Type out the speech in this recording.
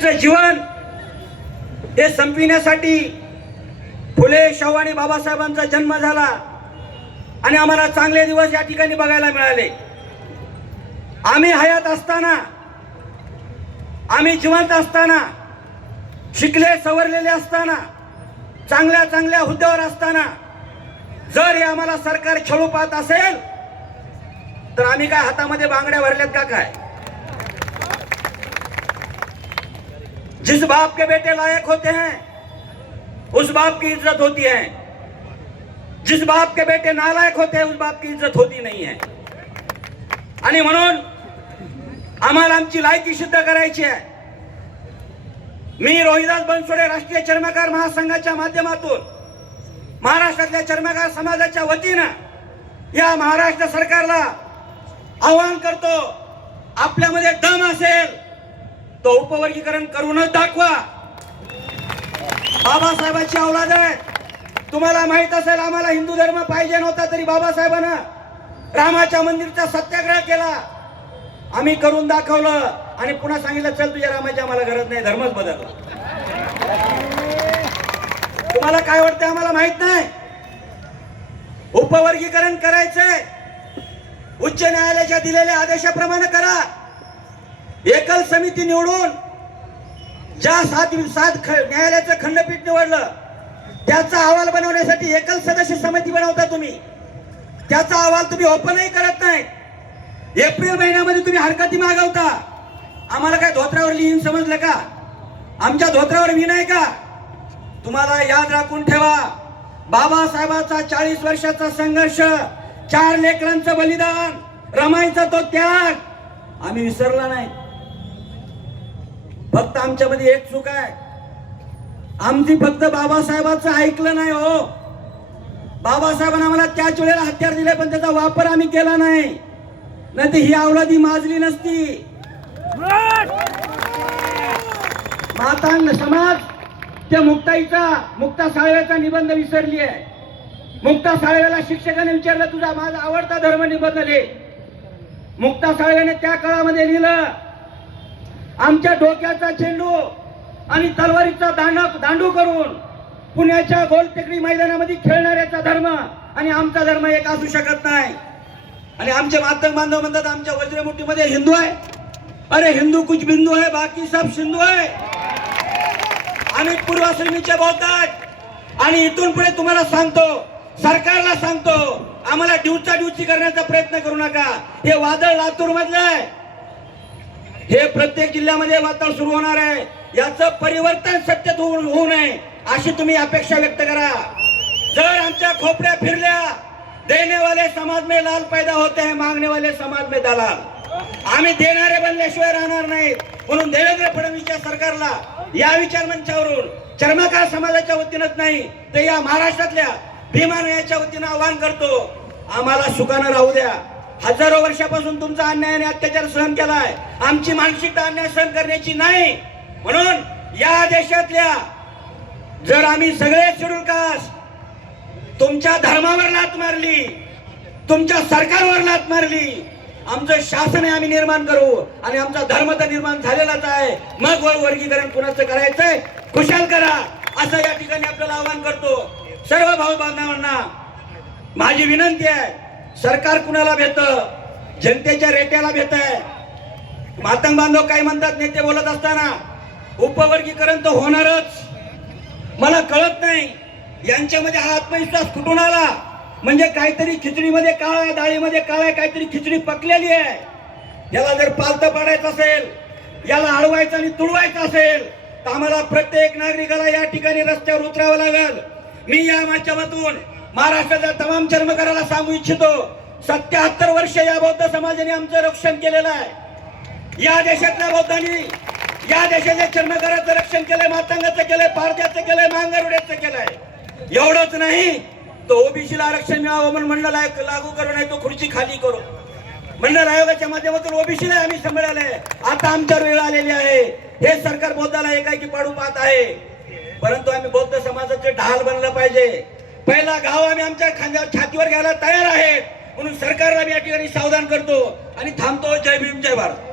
मुलींचं जीवन हे संपविण्यासाठी फुले, शाहू आणि बाबासाहेबांचा जन्म झाला आणि आम्हाला चांगले दिवस या ठिकाणी बघायला मिळाले. आम्ही हयात असताना, आम्ही जिवंत असताना, शिकले सवरलेले असताना, चांगल्या चांगल्या हुद्द्यावर असताना जर हे आम्हाला सरकार छळू पाहत असेल तर आम्ही काय हातामध्ये बांगड्या भरल्यात का काय? जिस बाप के बेटे लायक होते हैं उस बाप की इज्जत होती है, जिस बाप के बेटे नालायक होते हैं उस बाप की इज्जत होती नहीं है. आणि म्हणून आम्हाला आमची लायकी सिद्ध करायची आहे. मी रोहिदास बनसोडे राष्ट्रीय चर्मकार महासंघाच्या माध्यमातून महाराष्ट्रातल्या चर्मकार समाजाच्या वतीनं या महाराष्ट्र सरकारला आवाहन करतो, आपल्यामध्ये दम असेल तो उपवर्गीकरण करूनच दाखवा. बाबासाहेबांची औलाद आहे. तुम्हाला माहित असेल आम्हाला हिंदू धर्म पाहिजे नव्हता तरी बाबासाहेबांना रामाच्या मंदिरचा सत्याग्रह केला. आम्ही करून दाखवलं आणि पुन्हा सांगितलं चल तुझ्या रामाची आम्हाला गरज नाही, धर्मच बदलला. तुम्हाला काय वाटतं आम्हाला माहित नाही. उपवर्गीकरण करायचंय, उच्च न्यायालयाच्या दिलेल्या आदेशाप्रमाणे करा. एकल समिती निवडून ज्या सात न्यायालयाचं खंडपीठ निवडलं त्याचा अहवाल बनवण्यासाठी एकल सदस्य समिती बनवता तुम्ही. त्याचा अहवाल तुम्ही ओपनही करत नाही. एप्रिल महिन्यामध्ये तुम्ही हरकती मागवता. आम्हाला काय धोत्रावर लिहिन समजलं का? आमच्या धोत्रावर मी नाही का? तुम्हाला याद राखून ठेवा, बाबासाहेबांचा 40 वर्षाचा संघर्ष, 4 लेकरांचं बलिदान, रमाईचा तो त्याग आम्ही विसरला नाही. फक्त आमच्यामध्ये एक चूक आहे, आमची फक्त बाबासाहेबांचं ऐकलं नाही. हो, बाबासाहेबांना आम्हाला त्याच वेळेला हत्यार दिले पण त्याचा वापर आम्ही केला नाही, नाही तर ही अवलादी माजली नसती. मातांग समाज त्या मुक्ता साळवेचा निबंध विसरली आहे. मुक्ता साळवेला शिक्षकाने विचारलं तुझा माझा आवडता धर्म निबंध लिह. मुक्ता साळवेने त्या काळामध्ये लिहिलं, आमच्या डोक्याचा चेंडू आणि तलवारीचा दांडू करून पुण्याच्या गोलटेकडी मैदानामध्ये खेळणाऱ्याचा धर्म आणि आमचा धर्म एक असू शकत नाही. आणि आमचे मातंग बांधव म्हणतात आमच्या वज्रमुठीमध्ये हिंदू आहे. अरे हिंदू कुछ बिंदू है, बाकी सब सिंधू है. आम्ही पूर्वाश्रमीचे बोलतात आणि इथून पुढे तुम्हाला सांगतो, सरकारला सांगतो, आम्हाला डिवची करण्याचा प्रयत्न करू नका. हे वादळ लातूर मधलं आहे, हे प्रत्येक जिल्ह्यामध्ये वादळ सुरू होणार आहे. याचं परिवर्तन सत्यात होऊ नये अशी तुम्ही अपेक्षा व्यक्त करा. जर आमच्या खोपड्या फिरल्या, देने वाले समाज में लाल पैदा होते हैं, मांगने वाले समाज में दलाल. आम्ही देणारे बनल्याशिवाय राहणार नाही. म्हणून देवेंद्र फडणवीसच्या सरकारला या विचार मंचावरून चर्मकार समाजाच्या वतीनंच नाही तर या महाराष्ट्रातल्या भीमानयाच्या वतीनं आवाहन करतो, आम्हाला सुखानं राहू द्या. हजारो वर्षापासून तुमचा अन्याय आणि अत्याचार सहन केलाय. आमची मानसिकता अन्याय सहन करण्याची नाही. म्हणून या देशातल्या जर आम्ही सगळे शेड्यूल कास्ट तुमच्या धर्मावर लात मारली, तुमच्या सरकारवर लात मारली, आमचं शासन आम्ही निर्माण करू आणि आमचा धर्म तर निर्माण झालेलाच आहे. मग वर्गीकरण कुणाचं करायचंय खुशाल करा असं या ठिकाणी आपल्याला आवाहन करतो. सर्व भाऊ बांधवांना माझी विनंती आहे, सरकार कुणाला भेटतं? जनतेच्या रेट्याला भेट आहे. मातंग बांधव काय म्हणतात नेते बोलत असताना, उपवर्गीकरण तर होणारच. मला कळत नाही यांच्यामध्ये हा आत्मविश्वास कुठून आला. म्हणजे काहीतरी खिचडीमध्ये काळा, डाळीमध्ये काळा, काहीतरी खिचडी पकलेली आहे. याला जर पालतं पाडायचं असेल, याला अडवायचं आणि तुडवायचं असेल तर आम्हाला प्रत्येक नागरिकाला या ठिकाणी रस्त्यावर उतरावं लागेल. मी या माध्यमातून महाराष्ट्राच्या तमाम चर्मकाराला सांगू इच्छितो, 77 वर्ष या बौद्ध समाजाने आमचं रक्षण केलेलं आहे. या देशातल्या बौद्धांनी या देशाच्या चर्मकाराचं रक्षण केलंय, मातंगाचं केलंय, पारध्याचं केलंय, मांगरवड्याचं केलंय. एवढंच नाही तो ओबीसीला आरक्षण मिळावं म्हणून मंडळ आयोग लागू करू नये, तो खुर्ची खाली करू. मंडळ आयोगाच्या माध्यमातून ओबीसीला आम्ही सांभाळले. आता आमच्यावर वेळ आलेली आहे. हे सरकार बौद्धाला एकाएकी पाडू पाहत आहे. परंतु आम्ही बौद्ध समाजाचे ढाल बनलं पाहिजे. पहिला गाव आम्ही आमच्या खांद्यावर छातीवर घ्यायला तयार आहेत. म्हणून सरकारला मी या ठिकाणी सावधान करतो आणि थांबतो. जय भीम, जय भारत.